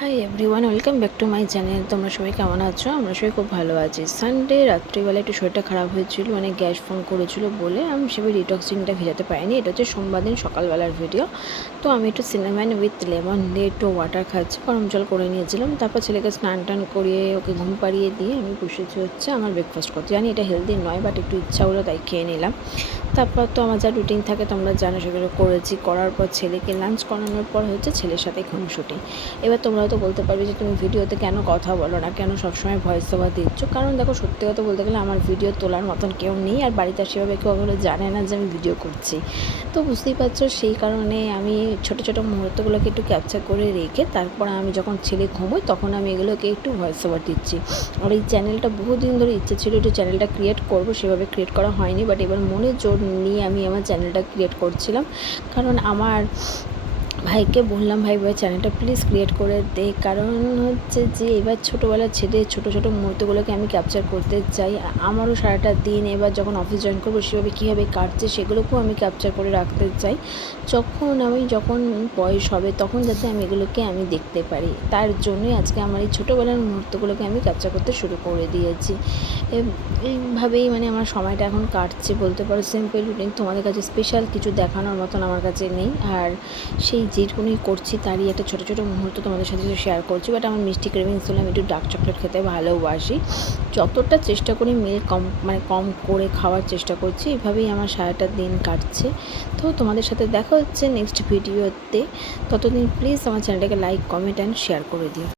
Hi everyone, welcome back to my channel. তোমরা সবাই কেমন আছো? আমরা সবাই খুব ভালো আছি। সানডে রাত্রিবেলা একটু শরীরটা খারাপ হয়েছিল, মানে গ্যাস ফোন করেছিল বলে আমি সেভাবে ডিটক্সিংটা ভেজাতে পারিনি। এটা হচ্ছে সোমবার দিন সকালবেলার ভিডিও। তো আমি একটু সিনামন উইথ লেমন দিয়ে একটু ওয়াটার খাচ্ছি, গরম জল করে নিয়েছিলাম। তারপর ছেলেকে স্নান টান করিয়ে ওকে ঘুম পাড়িয়ে দিয়ে আমি বসেছি হচ্ছে আমার ব্রেকফাস্ট করতে। জানি এটা হেলদি নয়, বাট একটু ইচ্ছা হলো তাই খেয়ে নিলাম। তারপর তো আমার যা রুটিন থাকে তোমরা জানো, সেগুলো করেছি। করার পর ছেলেকে লাঞ্চ করানোর পর হচ্ছে ছেলের সাথে খুনসুটি। এবার তোমরা হয়তো বলতে পারবে যে তুমি ভিডিওতে কেন কথা বলো না, কেন সবসময় ভয়েস ওভার দিচ্ছ? কারণ দেখো, সত্যি কথা বলতে গেলে আমার ভিডিও তোলার মতন কেউ নেই, আর বাড়িতে সেভাবে কেউ ওগুলো জানে না যে আমি ভিডিও করছি। তো বুঝতেই পারছো, সেই কারণে আমি ছোটো ছোটো মুহূর্তগুলোকে একটু ক্যাপচার করে রেখে তারপর আমি যখন ছেলে ঘুমোই তখন আমি এগুলোকে একটু ভয়েস ওভার দিচ্ছি। আর এই চ্যানেলটা বহুদিন ধরে ইচ্ছে ছিল একটু চ্যানেলটা ক্রিয়েট করবো, সেভাবে ক্রিয়েট করা হয়নি, বাট এবার মনে জোর নিয়ে আমি আমার চ্যানেলটা ক্রিয়েট করছিলাম। কারণ আমার ভাইকে বললাম, ভাই চ্যানেলটা প্লিজ ক্রিয়েট করে দে। কারণ হচ্ছে যে এবার ছোটোবেলার ছেলে ছোটো ছোটো মুহূর্তগুলোকে আমি ক্যাপচার করতে চাই। আমারও সারাটা দিন এবার যখন অফিস জয়েন করবো সেভাবে কীভাবে কাটছে সেগুলোকেও আমি ক্যাপচার করে রাখতে চাই। যখন বয়স হবে তখন যাতে আমি এগুলোকে আমি দেখতে পারি, তার জন্যই আজকে আমার এই ছোটোবেলার মুহূর্তগুলোকে আমি ক্যাপচার করতে শুরু করে দিয়েছি। এইভাবেই মানে আমার সময়টা এখন কাটছে বলতে পারো। সিম্পল রুটিন, তোমাদের কাছে স্পেশাল কিছু দেখানোর মতন আমার কাছে নেই। আর সেই যেটুকুনি করছি তারই একটা ছোটো ছোটো মুহূর্ত তোমাদের সাথে শেয়ার করছি। বাট আমার মিষ্টি ক্রেভিংস হলে আমি একটু ডার্ক চকলেট খেতে ভালোবাসি। যতটা চেষ্টা করি মিল্ক কম করে খাওয়ার চেষ্টা করছি। এভাবেই আমার সারাটা দিন কাটছে। তো তোমাদের সাথে দেখা হচ্ছে নেক্সট ভিডিওতে। ততদিন প্লিজ আমার চ্যানেলটাকে লাইক, কমেন্ট অ্যান্ড শেয়ার করে দিও।